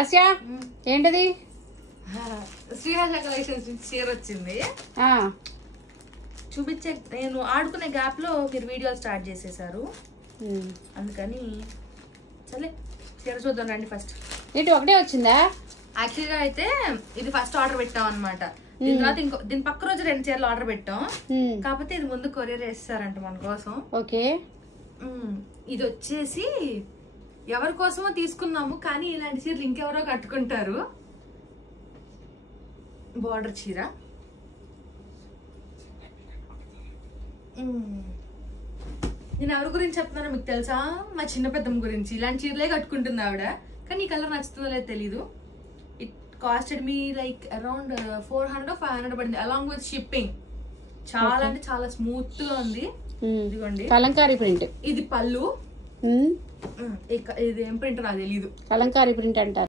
Asia ఏంటిది? Sriharsha collections నుంచి చీర వచ్చింది. చూపించే నేను ఆడుకునే గ్యాప్ లో మీరు వీడియోలు స్టార్ట్ చేసేసారు, అందుకని సరే చీర చూద్దాం రండి. ఫస్ట్ ఏంటి ఒకటే వచ్చిందా? యాక్చువల్గా అయితే ఇది ఫస్ట్ ఆర్డర్ పెట్టాం అనమాట. దీని తర్వాత దీని పక్క రోజు 2 చీరలు ఆర్డర్ పెట్టాం, కాకపోతే ఇది ముందు కొరియర్ చేస్తారంట మన కోసం. ఓకే, ఇది వచ్చేసి ఎవరి కోసమో తీసుకున్నాము, కానీ ఇలాంటి చీరలు ఇంకెవరో కట్టుకుంటారు. బార్డర్ చీర నేను ఎవరి గురించి చెప్తున్నానో మీకు తెలుసా? మా చిన్న పెద్దమ్మ గురించి. ఇలాంటి చీరలే కట్టుకుంటుంది ఆవిడ, కానీ ఈ కలర్ నచ్చుతుందో లేదో తెలీదు. It costed me like around 400-500 పడింది అలాంగ్ విత్ షిప్పింగ్. చాలా అంటే చాలా స్మూత్ గా ఉంది. ఇదిగోండి కలంకారీ ప్రింట్. ఇది పళ్ళు. ఇది ఏం ప్రింట్ నాకు తెలీదు. కలంకారీ ప్రింట్ అంటారు.